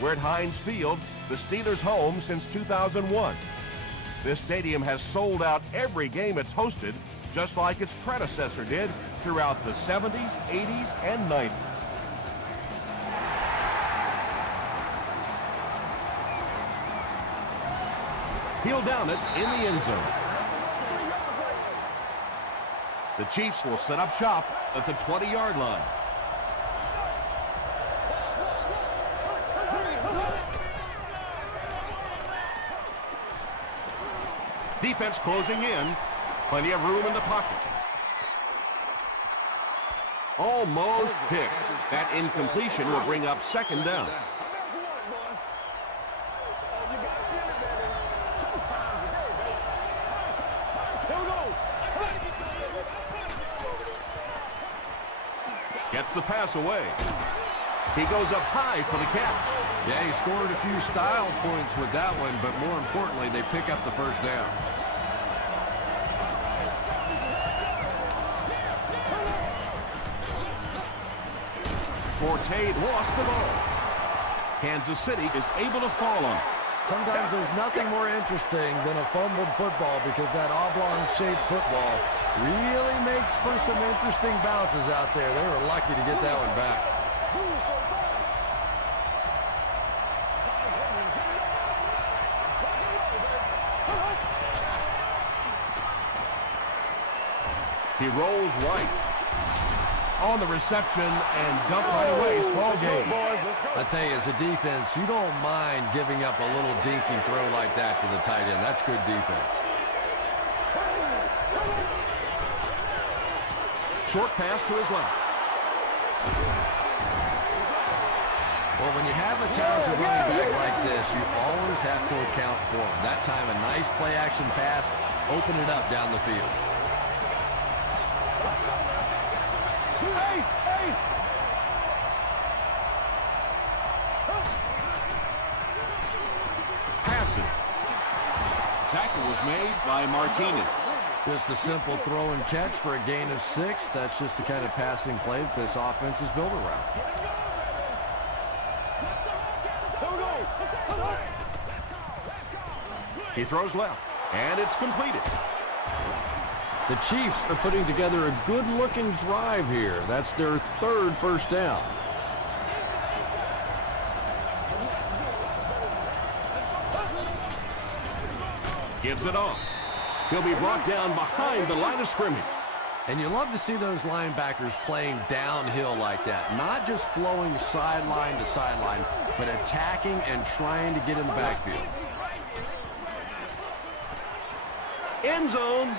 We're at Heinz Field, the Steelers' home since 2001. This stadium has sold out every game it's hosted, just like its predecessor did throughout the 70s, 80s, and 90s. He'll down it in the end zone. The Chiefs will set up shop at the 20-yard line. Defense closing in. Plenty of room in the pocket. Almost picked. That incompletion will bring up second down. Gets the pass away. He goes up high for the catch. Yeah, he scored a few style points with that one, but more importantly, they pick up the first down. Forte lost the ball. Kansas City is able to fall on it. Sometimes there's nothing more interesting than a fumbled football because that oblong-shaped football really makes for some interesting bounces out there. They were lucky to get that one back. He rolls right on the reception and dumped right away. Small gain. I tell you, as a defense, you don't mind giving up a little dinky throw like that to the tight end. That's good defense. Short pass to his left. Well, when you have a talented running back like this, you always have to account for him. That time, a nice play-action pass, open it up down the field. Tackle was made by Martinez. Just a simple throw and catch for a gain of 6. That's just the kind of passing play that this offense is built around. He throws left, and it's completed. The Chiefs are putting together a good-looking drive here. That's their 3rd first down. Gives it off. He'll be brought down behind the line of scrimmage. And you love to see those linebackers playing downhill like that. Not just flowing sideline to sideline, but attacking and trying to get in the backfield. End zone.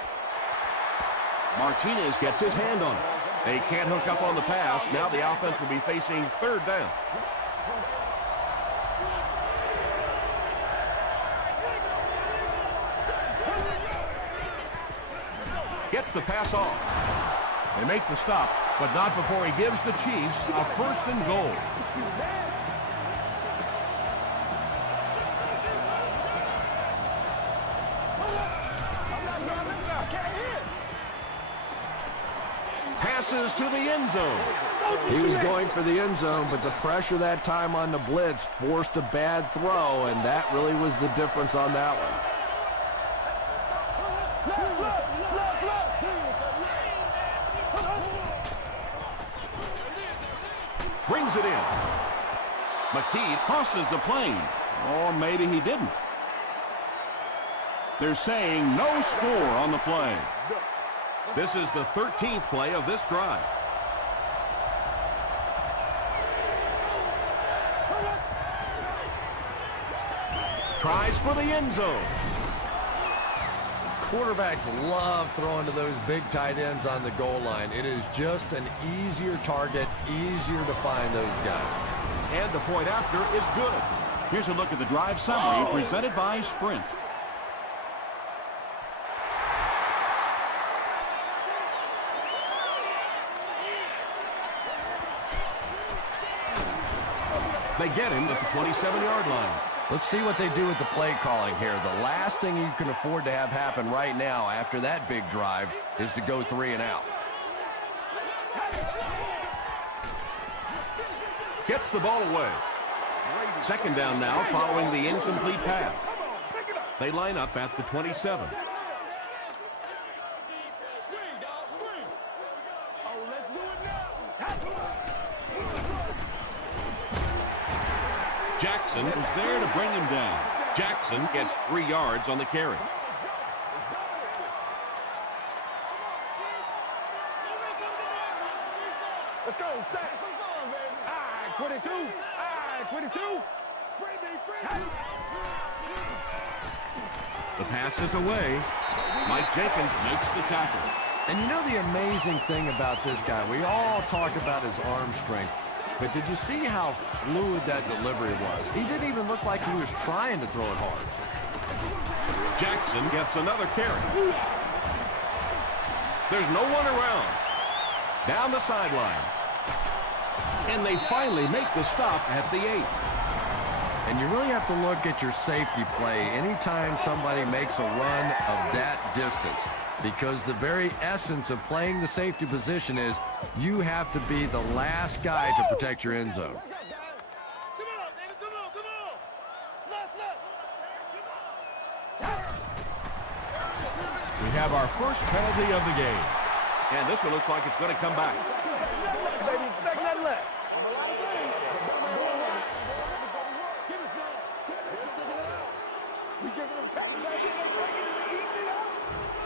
Martinez gets his hand on it. They can't hook up on the pass. Now the offense will be facing 3rd down. Gets the pass off. They make the stop, but not before he gives the Chiefs a 1st and goal. Passes to the end zone. He was going for the end zone, but the pressure that time on the blitz forced a bad throw, and that really was the difference on that one. Brings it in. McKee crosses the plane. Or maybe he didn't. They're saying no score on the play. This is the 13th play of this drive. Tries for the end zone. Quarterbacks love throwing to those big tight ends on the goal line. It is just an easier target, easier to find those guys. And the point after is good. Here's a look at the drive summary presented by Sprint. They get him at the 27-yard line. Let's see what they do with the play calling here. The last thing you can afford to have happen right now after that big drive is to go 3 and out. Gets the ball away. Second down now following the incomplete pass. They line up at the 27. Jackson was there to bring him down. Jackson gets 3 yards on the carry. Let's go. Have some fun, baby. All right, 22. All right, 22. The pass is away. Mike Jenkins makes the tackle. And you know the amazing thing about this guy, we all talk about his arm strength, but did you see how fluid that delivery was? He didn't even look like he was trying to throw it hard. Jackson gets another carry. There's no one around. Down the sideline. And they finally make the stop at the 8. And you really have to look at your safety play anytime somebody makes a run of that distance, because the very essence of playing the safety position is you have to be the last guy to protect your end zone. We have our first penalty of the game. And this one looks like it's going to come back. Baby, expect nothing less.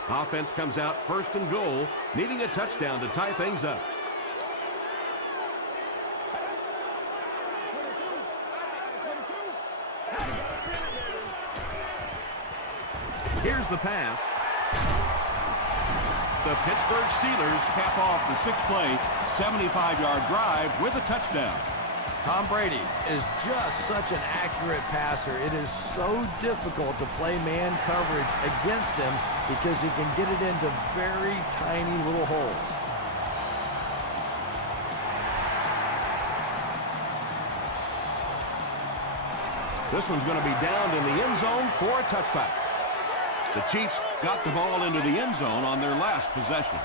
Offense comes out first and goal, needing a touchdown to tie things up. Here's the pass. The Pittsburgh Steelers cap off the 6-play, 75-yard drive with a touchdown. Tom Brady is just such an accurate passer. It is so difficult to play man coverage against him because he can get it into very tiny little holes. This one's going to be down in the end zone for a touchback. The Chiefs got the ball into the end zone on their last possession.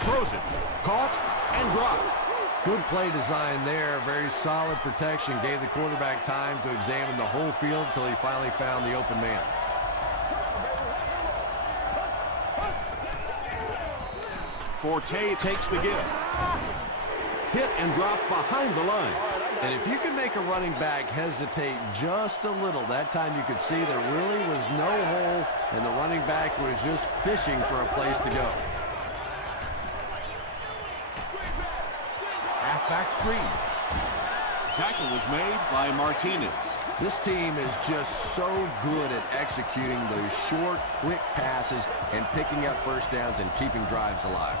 Throws it, caught, and dropped. Good play design there, very solid protection. Gave the quarterback time to examine the whole field until he finally found the open man. Forte takes the give. Hit and drop behind the line. And if you can make a running back hesitate just a little, that time you could see there really was no hole and the running back was just fishing for a place to go. Halfback screen. Tackle was made by Martinez. This team is just so good at executing those short, quick passes and picking up first downs and keeping drives alive.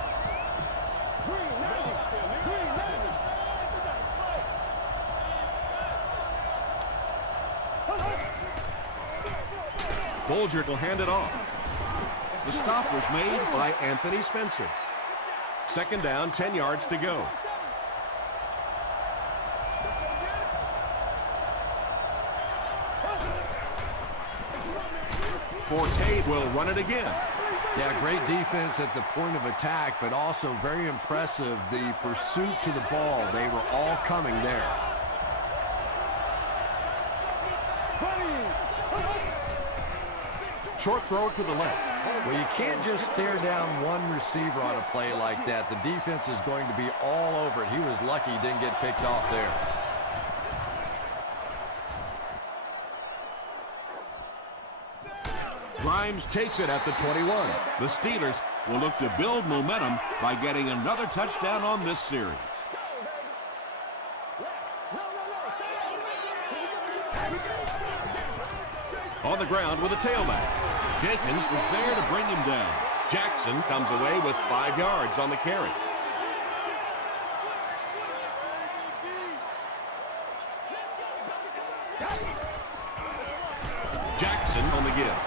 Bolger will hand it off. The stop was made by Anthony Spencer. Second down, 10 yards to go. Forte will run it again. Yeah, great defense at the point of attack, but also very impressive the pursuit to the ball. They were all coming there. Short throw to the left. Well, you can't just stare down one receiver on a play like that. The defense is going to be all over it. He was lucky he didn't get picked off there. Grimes takes it at the 21. The Steelers will look to build momentum by getting another touchdown on this series. On the ground with a tailback. Jenkins was there to bring him down. Jackson comes away with 5 yards on the carry. Jackson on the give.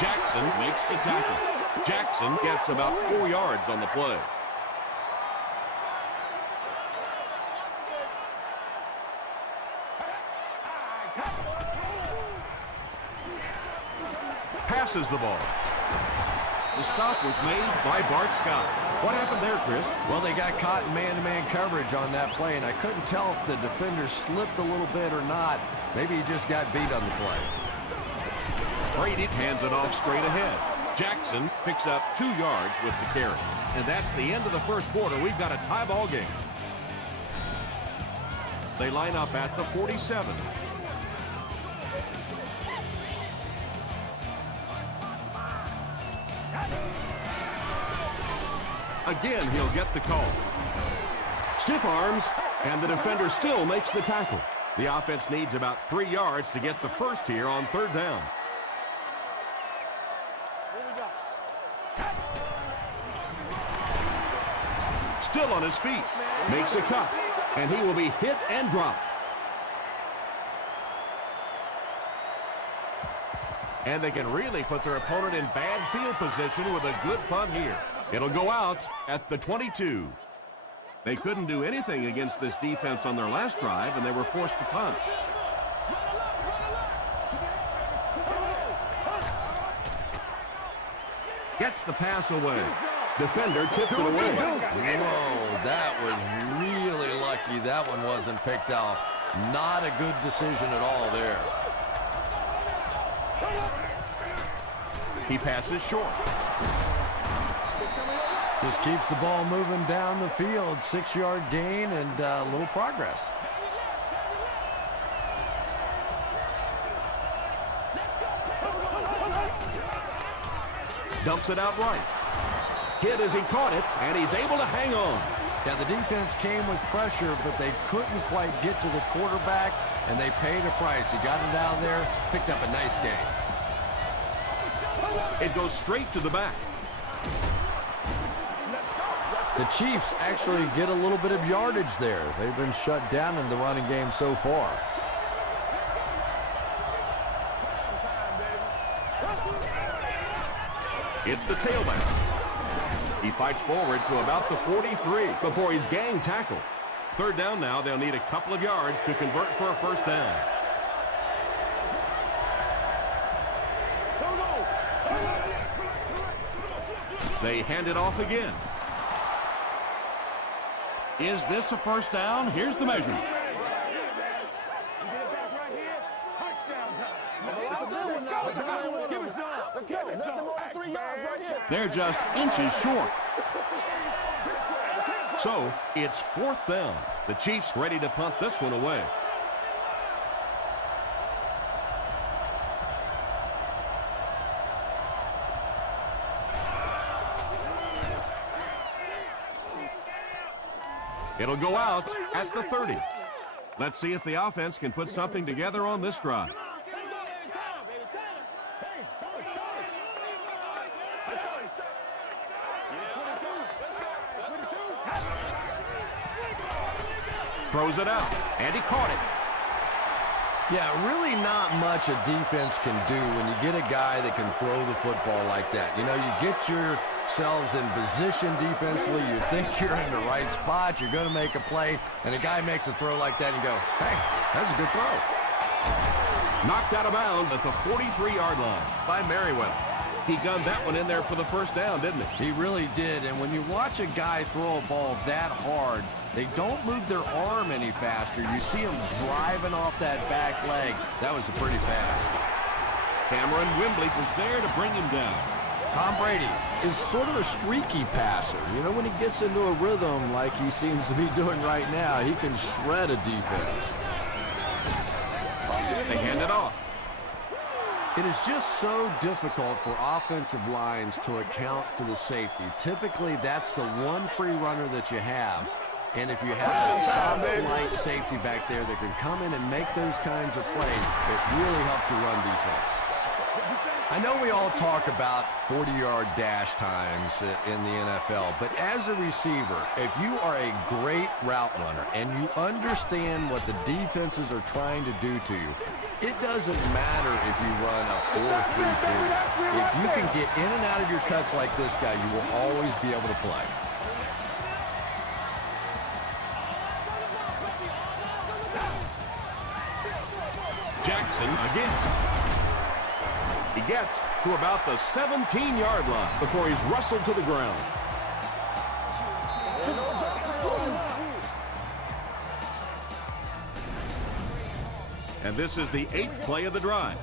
Jackson makes the tackle. Jackson gets about 4 yards on the play. Passes the ball. The stop was made by Bart Scott. What happened there, Chris? Well, they got caught in man-to-man coverage on that play, and I couldn't tell if the defender slipped a little bit or not. Maybe he just got beat on the play. Brady hands it off straight ahead. Jackson picks up 2 yards with the carry. And that's the end of the first quarter. We've got a tie ball game. They line up at the 47. Again, he'll get the call. Stiff arms, and the defender still makes the tackle. The offense needs about 3 yards to get the first here on 3rd down. Still on his feet. Makes a cut, and he will be hit and dropped. And they can really put their opponent in bad field position with a good punt here. It'll go out at the 22. They couldn't do anything against this defense on their last drive, and they were forced to punt. Gets the pass away. Defender tips it away. Whoa, that was really lucky that one wasn't picked off. Not a good decision at all there. He passes short. Just keeps the ball moving down the field. 6-yard gain and a little progress. Dumps it out right. Hit as he caught it, and he's able to hang on. Yeah, the defense came with pressure, but they couldn't quite get to the quarterback, and they paid a price. He got him down there, picked up a nice gain. It goes straight to the back. The Chiefs actually get a little bit of yardage there. They've been shut down in the running game so far. It's the tailback. He fights forward to about the 43 before he's gang tackled. 3rd down now. They'll need a couple of yards to convert for a first down. They hand it off again. Is this a first down? Here's the measurement. They're just inches short. So, it's 4th down. The Chiefs ready to punt this one away. It'll go out at the 30. Let's see if the offense can put something together on this drive. Throws it out, and he caught it. Yeah, really not much a defense can do when you get a guy that can throw the football like that. You know, you get yourselves in position defensively, you think you're in the right spot, you're going to make a play, and a guy makes a throw like that, and you go, hey, that's a good throw. Knocked out of bounds at the 43-yard line by Merriweather. He gunned that one in there for the first down, didn't he? He really did, and when you watch a guy throw a ball that hard, they don't move their arm any faster. You see him driving off that back leg. That was a pretty pass. Cameron Wimbley was there to bring him down. Tom Brady is sort of a streaky passer. You know, when he gets into a rhythm like he seems to be doing right now, he can shred a defense. They hand it off. It is just so difficult for offensive lines to account for the safety. Typically, that's the one free runner that you have. And if you have a top-flight safety back there that can come in and make those kinds of plays, it really helps your run defense. I know we all talk about 40-yard dash times in the NFL, but as a receiver, if you are a great route runner and you understand what the defenses are trying to do to you, it doesn't matter if you run a 4-3-3. If you can get in and out of your cuts like this guy, you will always be able to play. Jackson again. He gets to about the 17-yard line before he's wrestled to the ground. And this is the 8th play of the drive.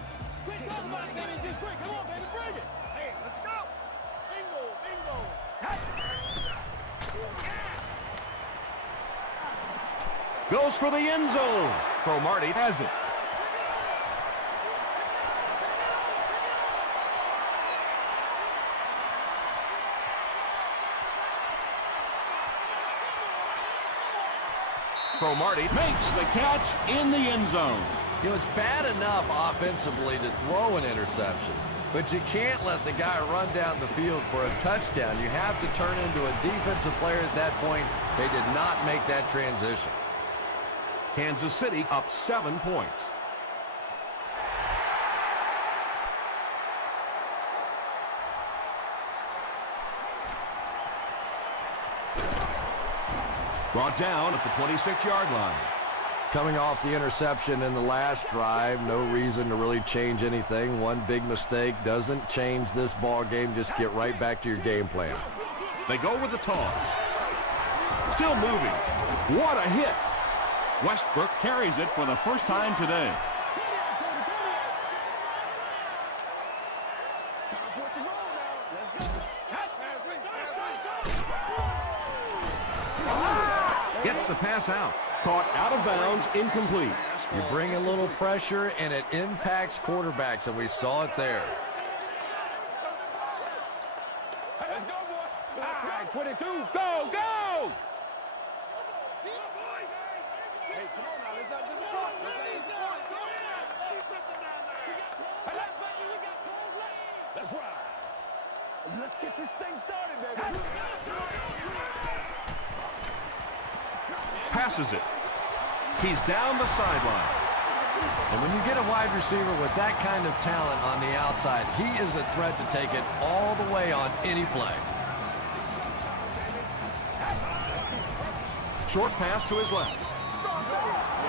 Goes for the end zone. Cromartie has it. Cromartie makes the catch in the end zone. You know, it's bad enough offensively to throw an interception, but you can't let the guy run down the field for a touchdown. You have to turn into a defensive player at that point. They did not make that transition. Kansas City up 7 points. Brought down at the 26-yard line. Coming off the interception in the last drive, no reason to really change anything. One big mistake doesn't change this ball game. Just get right back to your game plan. They go with the toss. Still moving. What a hit. Westbrook carries it for the first time today. Gets the pass out. Caught out of bounds, incomplete. You bring a little pressure, and it impacts quarterbacks, and we saw it there. Let's go, boy. All right, 22. Go, go! Hey, come on now. Let's not disappoint. That's right. Let's get this thing started, baby. Passes it. He's down the sideline. And when you get a wide receiver with that kind of talent on the outside, he is a threat to take it all the way on any play. Short pass to his left.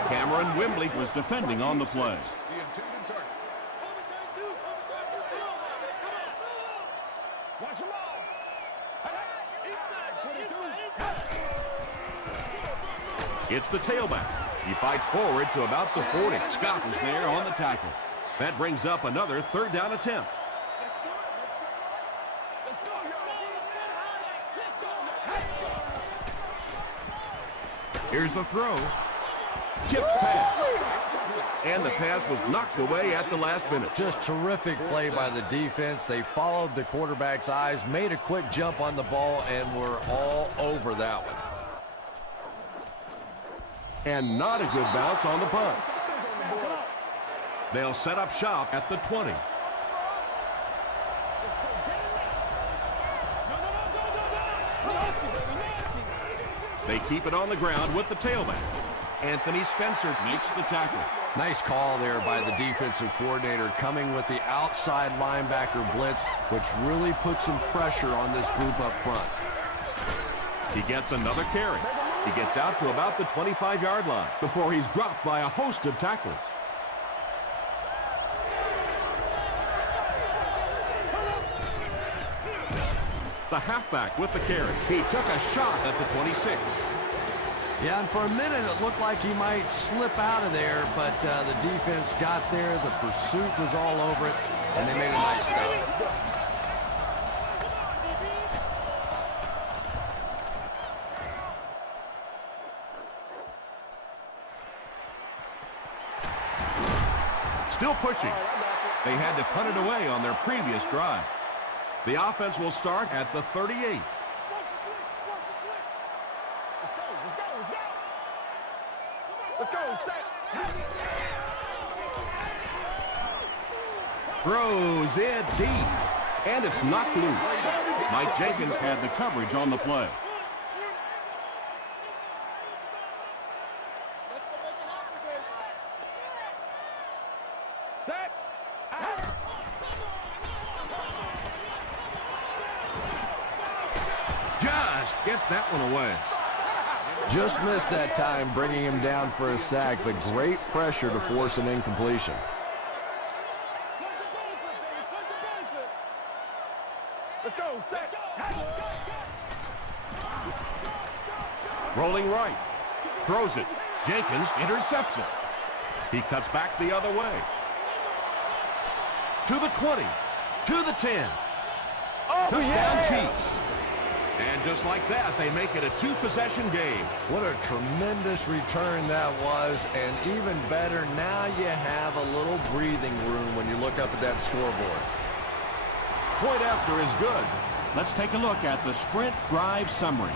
Cameron Wembley was defending on the play. Watch them all. It's the tailback. He fights forward to about the 40. Scott is there on the tackle. That brings up another third down attempt. Here's the throw. Tipped pass. And the pass was knocked away at the last minute. Just terrific play by the defense. They followed the quarterback's eyes, made a quick jump on the ball, and were all over that one. And not a good bounce on the punt. They'll set up shop at the 20. They keep it on the ground with the tailback. Anthony Spencer makes the tackle. Nice call there by the defensive coordinator, coming with the outside linebacker blitz, which really puts some pressure on this group up front. He gets another carry. He gets out to about the 25-yard line before he's dropped by a host of tacklers. The halfback with the carry. He took a shot at the 26. Yeah, and for a minute it looked like he might slip out of there, but the defense got there. The pursuit was all over it, and they made a nice stop. Still pushing. They had to punt it away on their previous drive. The offense will start at the 38. Let's go, let's go, let's go. Let's go, set. Throws it deep. And it's knocked loose. Mike Jenkins had the coverage on the play. Set. Just gets that one away. Just missed that time, bringing him down for a sack, but great pressure to force an incompletion. Let's go. Set. Rolling right. Throws it. Jenkins intercepts it. He cuts back the other way. To the 20. To the 10. Oh, Touchdown yeah. Chiefs. And just like that, they make it a two-possession game. What a tremendous return that was, and even better, now you have a little breathing room when you look up at that scoreboard. Point after is good. Let's take a look at the sprint drive summary.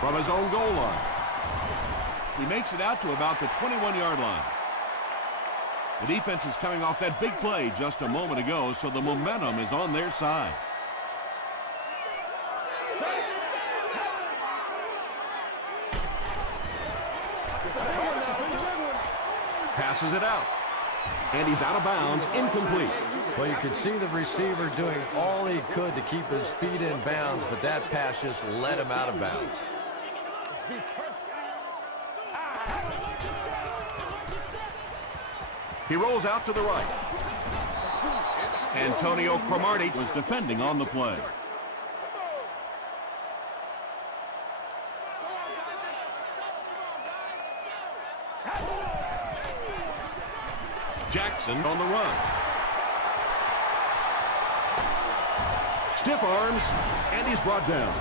From his own goal line. He makes it out to about the 21-yard line. The defense is coming off that big play just a moment ago, so the momentum is on their side. Passes it out. And he's out of bounds, incomplete. Well, you could see the receiver doing all he could to keep his feet in bounds, but that pass just let him out of bounds. He rolls out to the right. Antonio Cromartie Was defending on the play. Jackson on the run. Stiff arms, and he's brought down.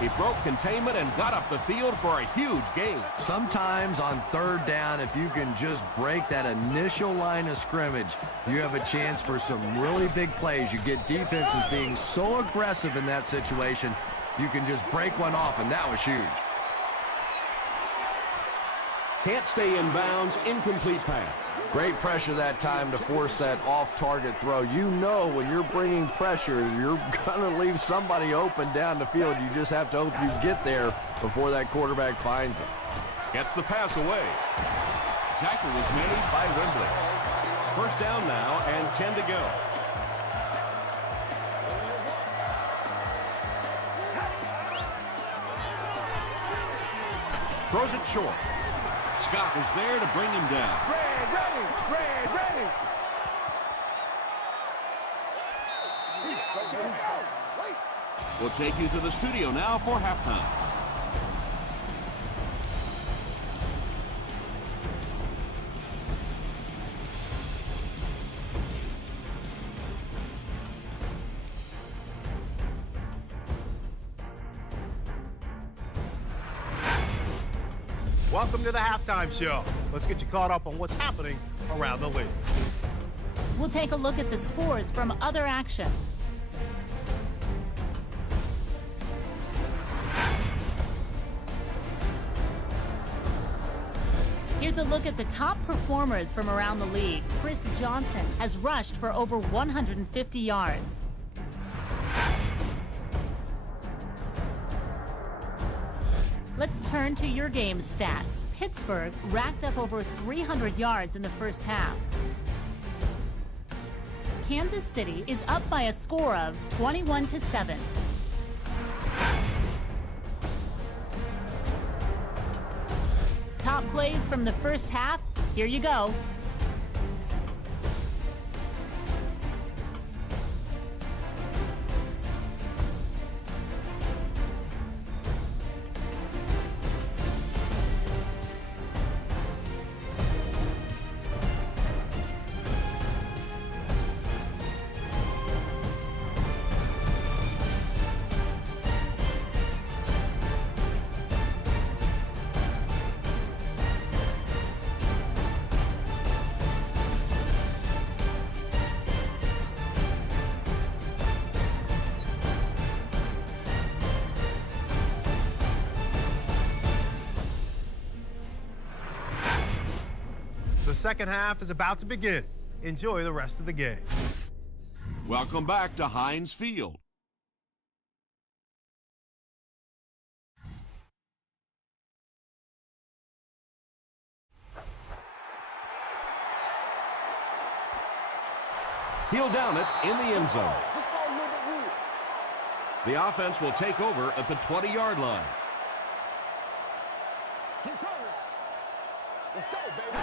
He broke containment and got up the field for a huge gain. Sometimes on third down, if you can just break that initial line of scrimmage, you have a chance for some really big plays. You get defenses being so aggressive in that situation, you can just break one off, and that was huge. Can't stay in bounds, incomplete pass. Great pressure that time to force that off-target throw. You know when you're bringing pressure, you're going to leave somebody open down the field. You just have to hope you get there before that quarterback finds it. Gets the pass away. Tackle was made by Wembley. First down now and 10 to go. Throws it short. Scott was there to bring him down. Red ready. Red ready. We'll take you to the studio now for halftime. Welcome to the halftime show. Let's get you caught up on what's happening around the league. We'll take a look at the scores from other action. Here's a look at the top performers from around the league. Chris Johnson has rushed for over 150 yards. Let's turn to your game stats. Pittsburgh racked up over 300 yards in the first half. Kansas City is up by a score of 21-7. Top plays from the first half, here you go. The second half is about to begin. Enjoy the rest of the game. Welcome back to Heinz Field. He'll down it in the end zone. The offense will take over at the 20-yard line. Keep coming. Let's go, baby.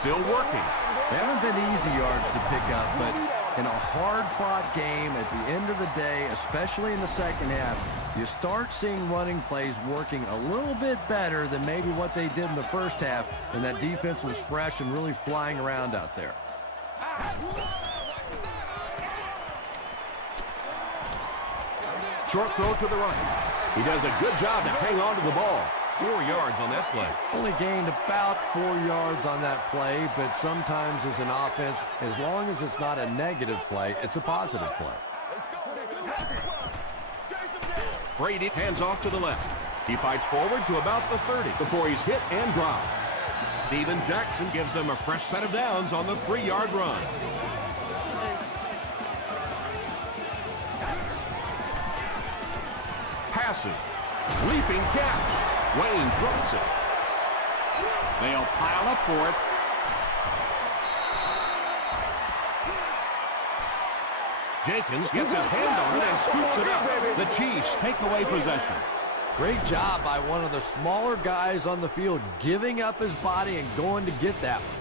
Still working. They haven't been easy yards to pick up, but in a hard-fought game at the end of the day, especially in the second half, you start seeing running plays working a little bit better than maybe what they did in the first half, and that defense was fresh and really flying around out there. Short throw to the right. He does a good job to hang on to the ball. 4 yards on that play. Only gained about 4 yards on that play, but sometimes as an offense, as long as it's not a negative play, it's a positive play. Brady hands off to the left. He fights forward to about the 30 before he's hit and dropped. Steven Jackson gives them a fresh set of downs on the 3-yard run. Passes. Leaping catch. Wayne throws it. They'll pile up for it. Jenkins gets his hand on it and scoops it up. The Chiefs take away possession. Great job by one of the smaller guys on the field, giving up his body and going to get that one.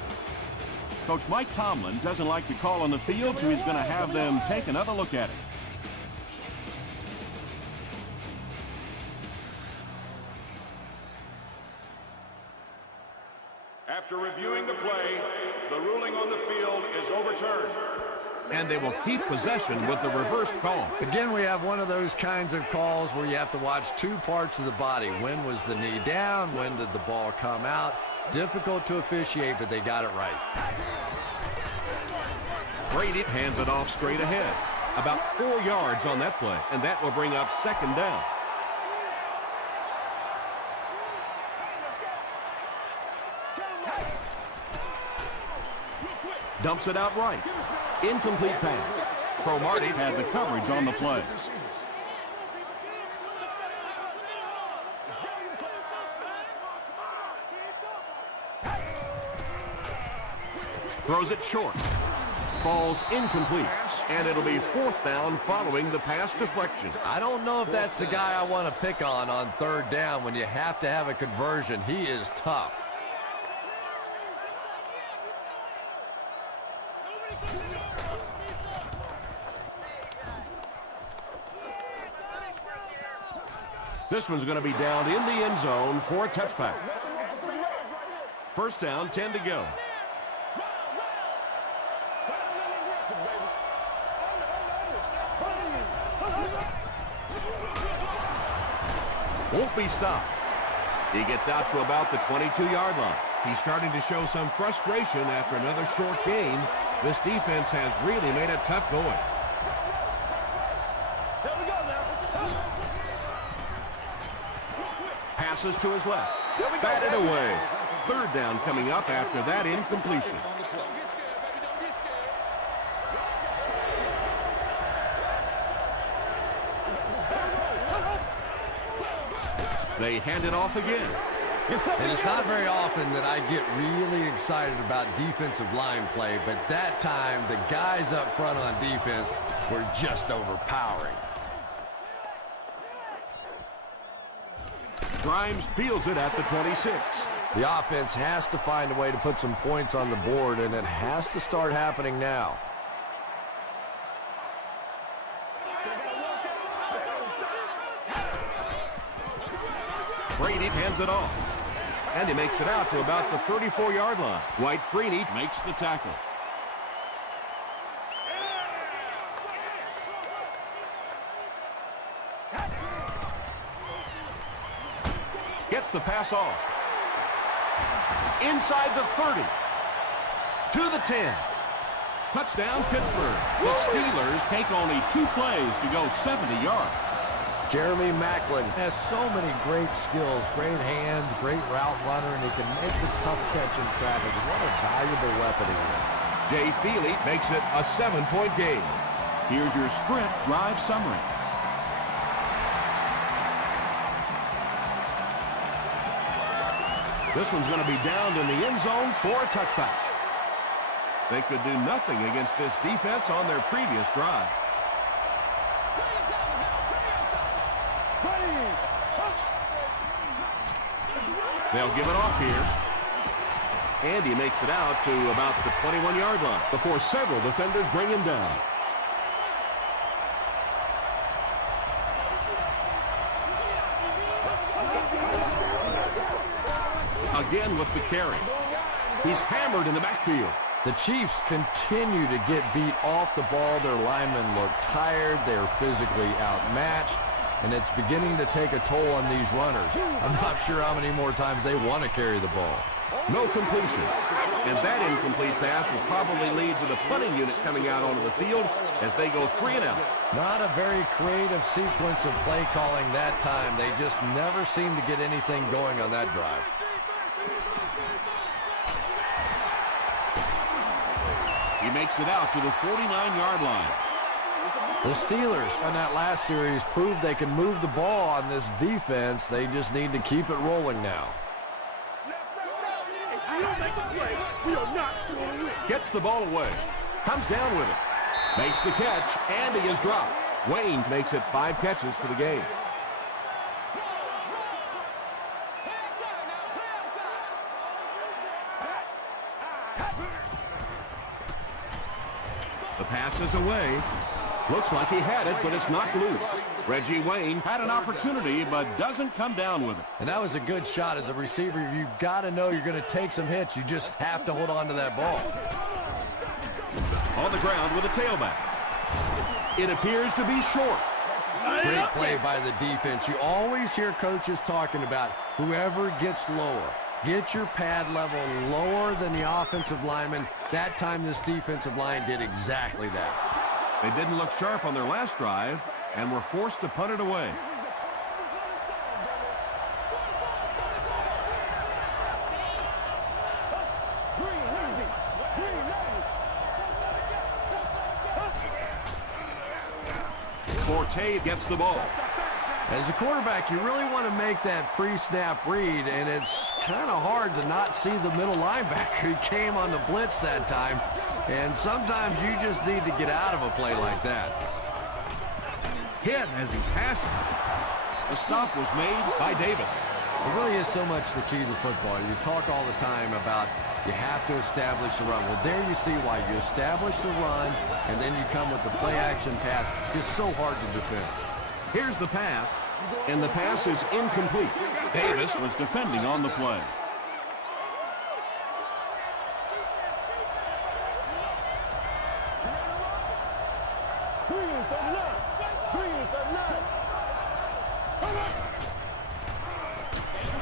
Coach Mike Tomlin doesn't like to call on the field, so he's going to have them take another look at it. After reviewing the play, the ruling on the field is overturned. And they will keep possession with the reversed call. Again, we have one of those kinds of calls where you have to watch two parts of the body. When was the knee down? When did the ball come out? Difficult to officiate, but they got it right. Brady hands it off straight ahead. About 4 yards on that play, and that will bring up second down. Dumps it out right. Incomplete pass. Cromartie Had the coverage on the play. throws it short. Falls incomplete. And it'll be fourth down following the pass deflection. I don't know if that's the guy I want to pick on third down when you have to have a conversion. He is tough. This one's going to be down in the end zone for a touchback. First down, 10 to go. Won't be stopped. He gets out to about the 22-yard line. He's starting to show some frustration after another short gain. This defense has really made it tough going. There we go now. Passes to his left. Batted away. Third down coming up after that incompletion. They hand it off again. And it's not very often that I get really excited about defensive line play, but that time the guys up front on defense were just overpowering. Grimes fields it at the 26. The offense has to find a way to put some points on the board, and it has to start happening now. Brady hands it off. And he makes it out to about the 34-yard line. White Freeney Makes the tackle. gets the pass off. Inside the 30. To the 10. Touchdown, Pittsburgh. The Steelers take only 2 plays to go 70 yards. Jeremy Maclin has so many great skills, great hands, great route runner, and he can make the tough catch in traffic. What a valuable weapon he is. Jay Feely makes it a 7-point game. Here's your sprint drive summary. This one's going to be downed in the end zone for a touchback. They could do nothing against this defense on their previous drive. They'll give it off here. And he makes it out to about the 21-yard line before several defenders bring him down. Again with the carry. He's hammered in the backfield. The Chiefs continue to get beat off the ball. Their linemen look tired. They're physically outmatched, and it's beginning to take a toll on these runners. I'm not sure how many more times they want to carry the ball. No completion. And that incomplete pass will probably lead to the punting unit coming out onto the field as they go 3 and out. Not a very creative sequence of play calling that time. They just never seem to get anything going on that drive. He makes it out to the 49-yard line. The Steelers on that last series proved they can move the ball on this defense. They just need to keep it rolling now. Gets the ball away. Comes down with it. Makes the catch, and he is dropped. Wayne makes it 5 catches for the game. The pass is away. Looks like he had it, but it's knocked loose. Reggie Wayne had an opportunity, but doesn't come down with it. And that was a good shot. As a receiver, you've got to know you're going to take some hits. You just have to hold on to that ball. On the ground with a tailback. It appears to be short. Great play by the defense. You always hear coaches talking about whoever gets lower. Get your pad level lower than the offensive lineman. That time this defensive line did exactly that. They didn't look sharp on their last drive and were forced to punt it away. Forte gets the ball. As a quarterback, you really want to make that pre-snap read, and it's kind of hard to not see the middle linebacker. He came on the blitz that time, and sometimes you just need to get out of a play like that. Hit as he passes. The stop was made by Davis. It really is so much the key to football. You talk all the time about you have to establish the run. Well, there you see why. You establish the run, and then you come with the play-action pass. Just so hard to defend. Here's the pass, and the pass is incomplete. Davis was defending on the play.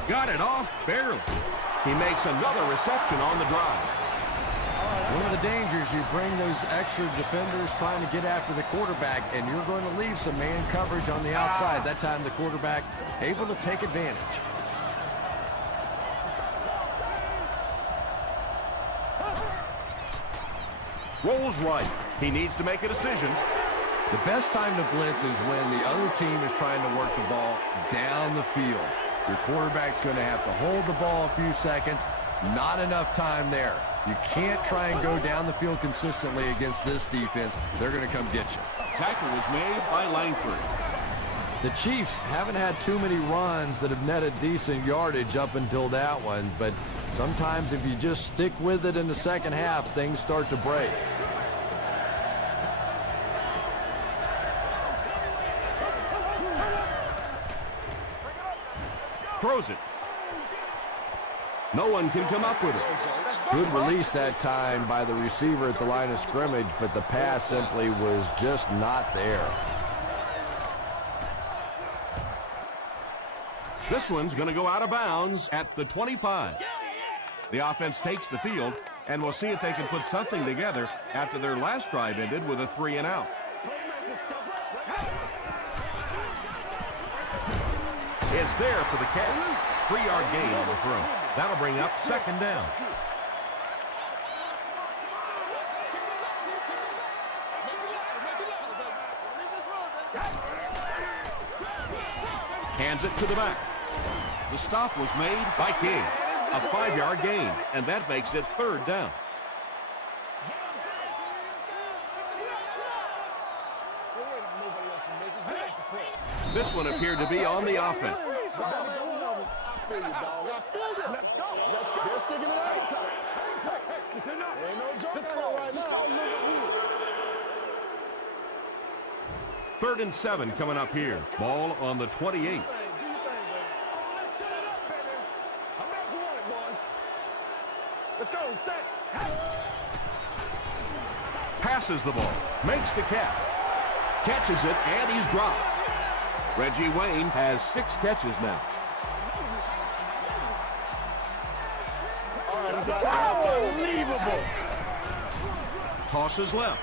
Got it off barely. He makes another reception on the drive. It's one of the dangers. You bring those extra defenders trying to get after the quarterback, and you're going to leave some man coverage on the outside. That time the quarterback able to take advantage. Rolls right. He needs to make a decision. The best time to blitz is when the other team is trying to work the ball down the field. Your quarterback's going to have to hold the ball a few seconds. Not enough time there. You can't try and go down the field consistently against this defense. They're going to come get you. Tackle was made by Langford. The Chiefs haven't had too many runs that have netted decent yardage up until that one, but sometimes if you just stick with it in the second half, things start to break. Throws it. No one can come up with it. Good release that time by the receiver at the line of scrimmage, but the pass simply was just not there. This one's going to go out of bounds at the 25. The offense takes the field, and we'll see if they can put something together after their last drive ended with a 3 and out. It's there for the catch. 3-yard gain on the throw. That'll bring up second down. Hands it to the back. The stop was made By King. A 5-yard gain, and that makes it third down. This one appeared to be on the offense. feel you, dog. I feel you. Let's go. They're sticking it out. Hey, ain't no joke out here right now. 3rd and 7 coming up here. Ball on the 28. Let's go, set. Passes the ball. Makes the catch. Catches it, and he's dropped. Reggie Wayne has 6 catches now. Unbelievable. Tosses left.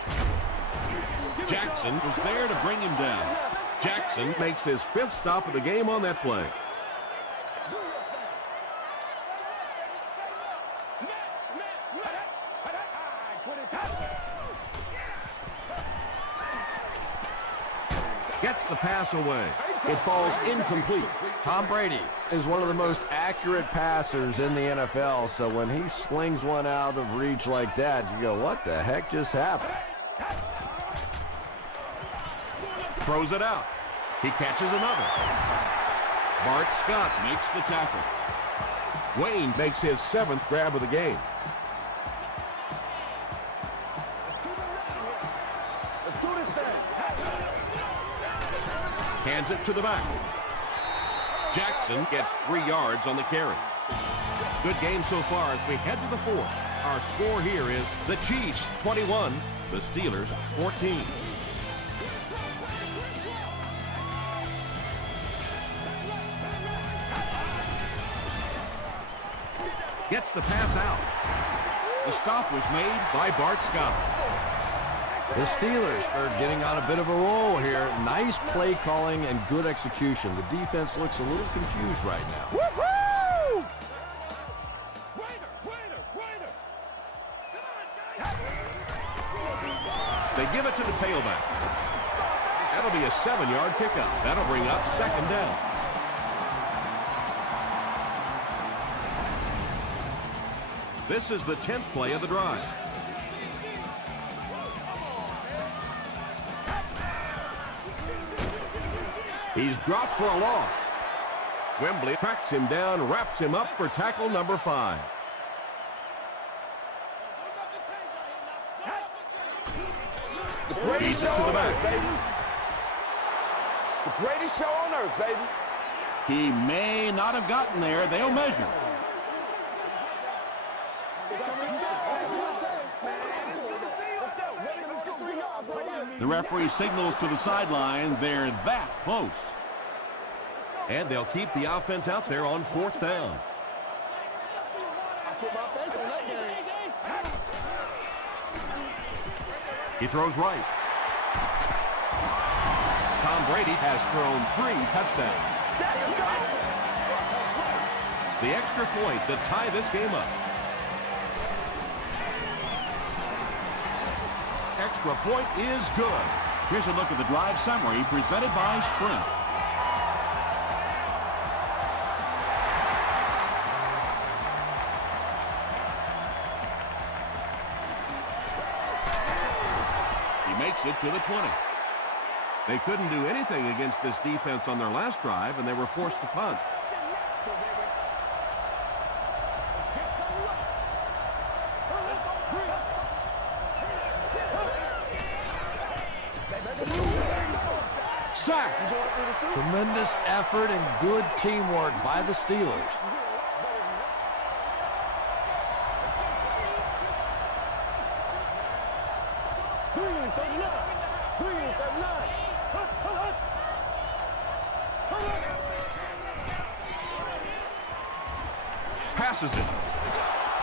Jackson was there to bring him down. Jackson makes his 5th stop of the game on that play. Gets the pass away. It falls incomplete. Tom Brady is one of the most accurate passers in the NFL, so when he slings one out of reach like that, you go, what the heck just happened? Throws it out. He catches another. Bart Scott makes the tackle. Wayne makes his 7th grab of the game. Let's do this thing. Hands it to the back. Jackson gets 3 yards on the carry. Good game so far as we head to the 4th. Our score here is the Chiefs 21, the Steelers 14. Gets the pass out. The stop was made by Bart Scott. The Steelers are getting on a bit of a roll here. Nice play calling and good execution. The defense looks a little confused right now. Woo-hoo! They give it to the tailback. That'll be a 7-yard pickup. That'll bring up 2nd down. This is the 10th play of the drive. He's dropped for a loss. Wembley tracks him down, wraps him up for tackle number 5. Feeds it to the back. Baby. The greatest show on earth, baby. He may not have gotten there. They'll measure. The referee signals to the sideline. They're that close. And they'll keep the offense out there on 4th down. I put my face on that game. He throws right. Tom Brady has thrown 3 touchdowns. The extra point to tie this game up. Extra point is good. Here's a look at the drive summary presented by Sprint. He makes it to the 20. They couldn't do anything against this defense on their last drive, and they were forced to punt. Sack. Tremendous effort and good teamwork by the Steelers. Passes it.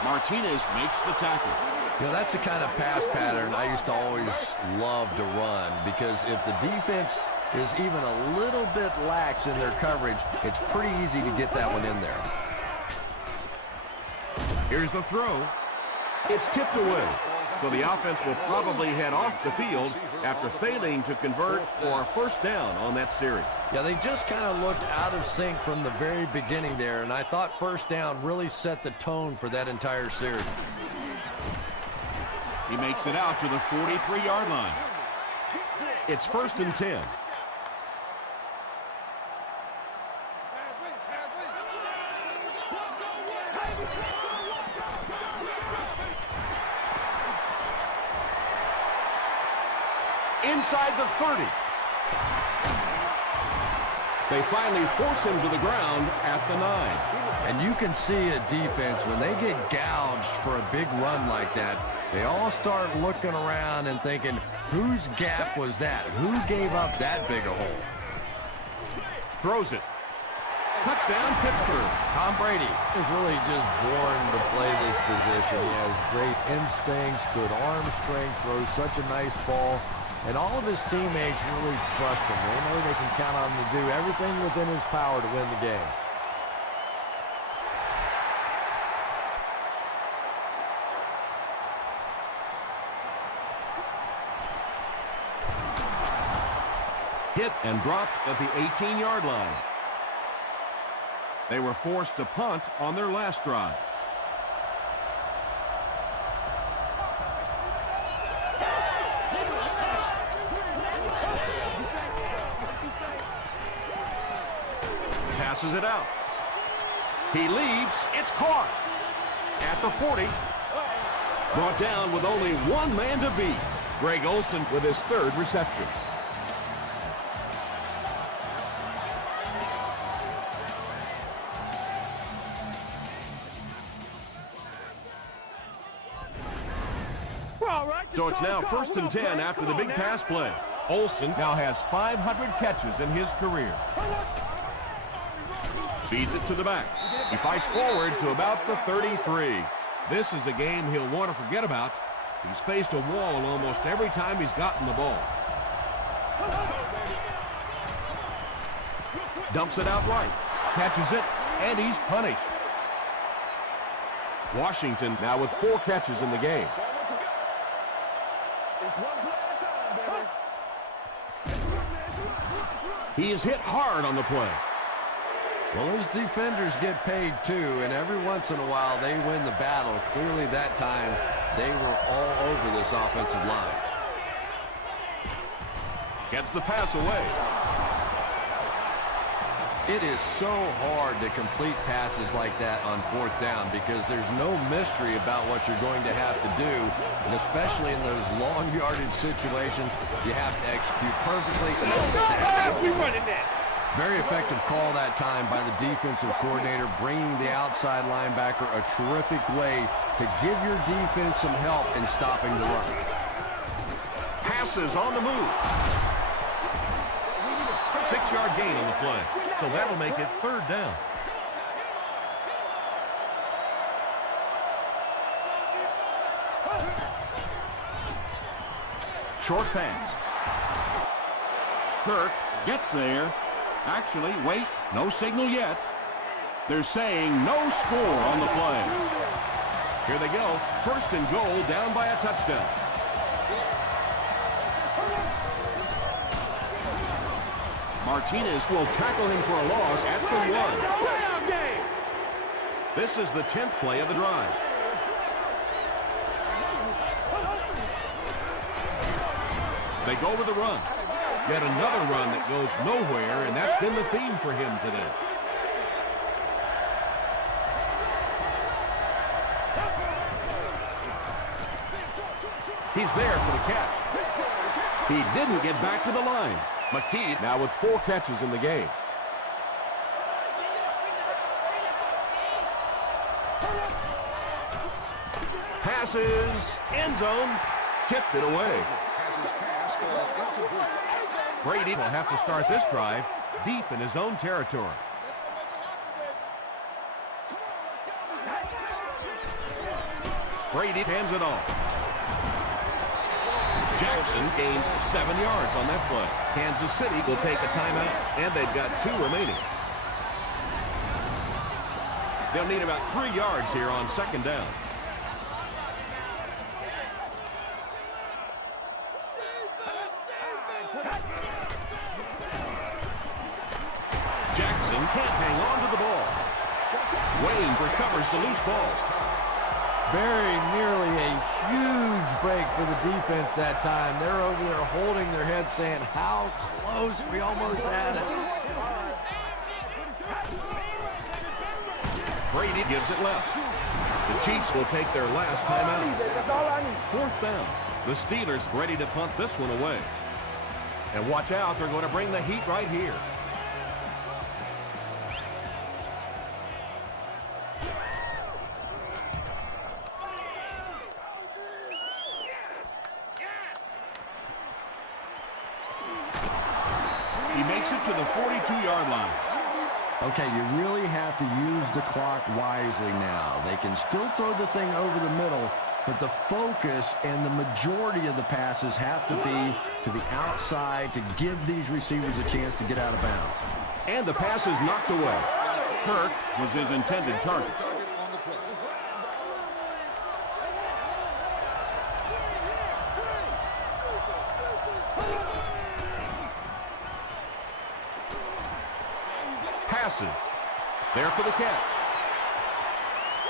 Martinez makes the tackle. You know, that's the kind of pass pattern I used to always love to run, because if the defense is even a little bit lax in their coverage, it's pretty easy to get that one in there. Here's the throw. It's tipped away. So the offense will probably head off the field after failing to convert for a 1st down on that series. Yeah, they just kind of looked out of sync from the very beginning there, and I thought 1st down really set the tone for that entire series. He makes it out to the 43-yard line. It's 1st and 10. Inside the 30. They finally force him to the ground at the 9. And you can see a defense, when they get gouged for a big run like that, they all start looking around and thinking, whose gap was that? Who gave up that big a hole? Throws it. Touchdown, Pittsburgh. Tom Brady is really just born to play this position. He has great instincts, good arm strength, throws such a nice ball. And all of his teammates really trust him. They know they can count on him to do everything within his power to win the game. Hit and dropped at the 18-yard line. They were forced to punt on their last drive. Passes it out. He leaves. It's caught. At the 40. Brought down with only one man to beat. Greg Olsen with his third reception. So it's now 1st and 10 after the big pass play. Olsen now has 500 catches in his career. Feeds it to the back. He fights forward to about the 33. This is a game he'll want to forget about. He's faced a wall almost every time he's gotten the ball. Dumps it out right. Catches it, and he's punished. Washington Now with 4 catches in the game. He is hit hard on the play. Well, those defenders get paid too, and every once in a while they win the battle. Clearly that time they were all over this offensive line. Gets the pass away. It is so hard to complete passes like that on 4th down because there's no mystery about what you're going to have to do, and especially in those long yardage situations, you have to execute perfectly. And that's exactly very effective call that time by the defensive coordinator, bringing the outside linebacker a terrific way to give your defense some help in stopping the run. Passes on the move. 6-yard gain on the play. So that'll make it 3rd down. Short pass. Kirk gets there. Actually, wait, no signal yet. They're saying no score on the play. Here they go. 1st and goal, down by a touchdown. Martinez will tackle him for a loss at the 1. This is the 10th play of the drive. They go with the run. Yet another run that goes nowhere, and that's been the theme for him today. He's there for the catch. He didn't get back to the line. McKee now with 4 catches in the game. Passes, end zone, tipped it away. Brady will have to start this drive deep in his own territory. Brady hands it off. Jackson gains 7 yards on that play. Kansas City will take a timeout, and they've got 2 remaining. They'll need about 3 yards here on 2nd down. Jackson can't hang on to the ball. Wayne recovers the loose ball. Very nearly a huge break for the defense that time. They're over there holding their head saying, how close, we almost had it. Brady gives it left. The Chiefs will take their last timeout. That's all I need. Fourth down. The Steelers ready to punt this one away. And watch out, they're going to bring the heat right here. He makes it to the 42-yard line. Okay, you really have to use the clock wisely now. They can still throw the thing over the middle, but the focus and the majority of the passes have to be to the outside to give these receivers a chance to get out of bounds. And the pass is knocked away. Kirk was his intended target. Passes. There for the catch.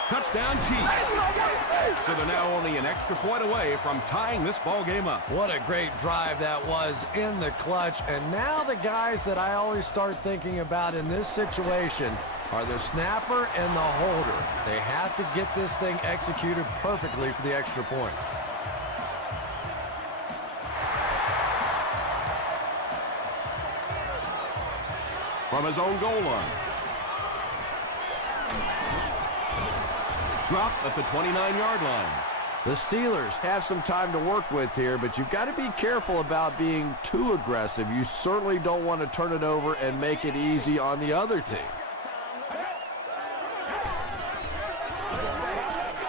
Touchdown Chiefs. So they're now only an extra point away from tying this ball game up. What a great drive that was in the clutch. And now the guys that I always start thinking about in this situation are the snapper and the holder. They have to get this thing executed perfectly for the extra point. From his own goal line. Dropped at the 29-yard line. The Steelers have some time to work with here, but you've got to be careful about being too aggressive. You certainly don't want to turn it over and make it easy on the other team.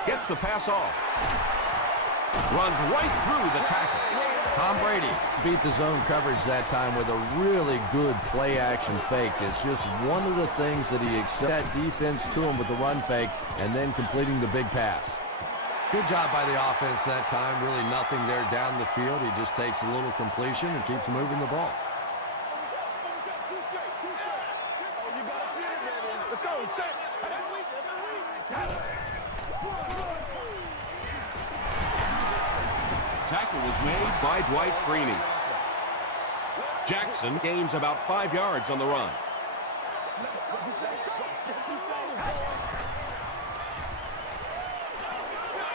Gets the pass off. Runs right through the tackle. Tom Brady beat the zone coverage that time with a really good play-action fake. It's just one of the things that he accepts that defense to him with the run fake and then completing the big pass. Good job by the offense that time. Really nothing there down the field. He just takes a little completion and keeps moving the ball. Let's go. Tackle was made by Dwight Freeney. Jackson gains about 5 yards on the run.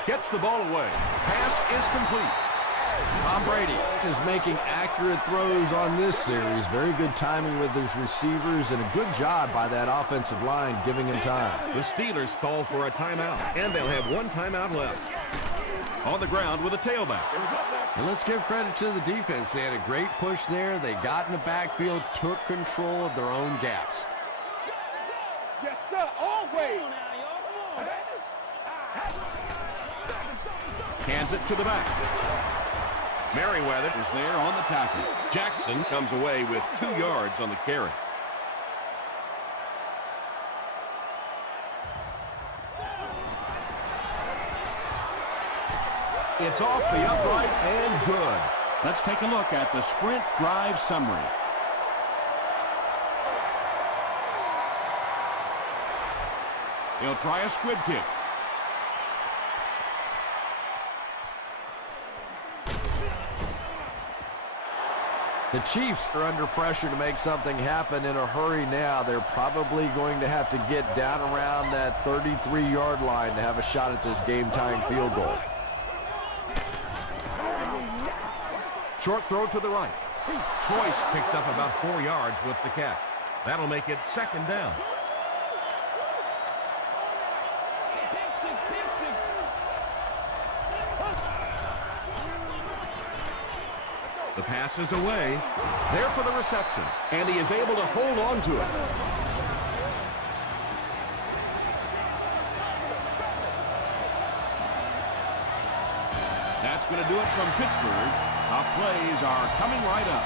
Gets the ball away. Pass is complete. Tom Brady is making accurate throws on this series. Very good timing with his receivers and a good job by that offensive line giving him time. The Steelers call for a timeout, and they'll have one timeout left. On the ground with a tailback. And let's give credit to the defense. They had a great push there. They got in the backfield, took control of their own gaps. Yes, sir. Always. Hands it to the back. Merriweather is there on the tackle. Jackson comes away with 2 yards on the carry. It's off the upright and good. Let's take a look at the sprint drive summary. He'll try a squid kick. The Chiefs are under pressure to make something happen in a hurry now. They're probably going to have to get down around that 33-yard line to have a shot at this game-tying field goal. Short throw to the right. Choice picks up about 4 yards with the catch. That'll make it second down. The pass is away. There for the reception. And he is able to hold on to it. That's going to do it from Pittsburgh. Top plays are coming right up.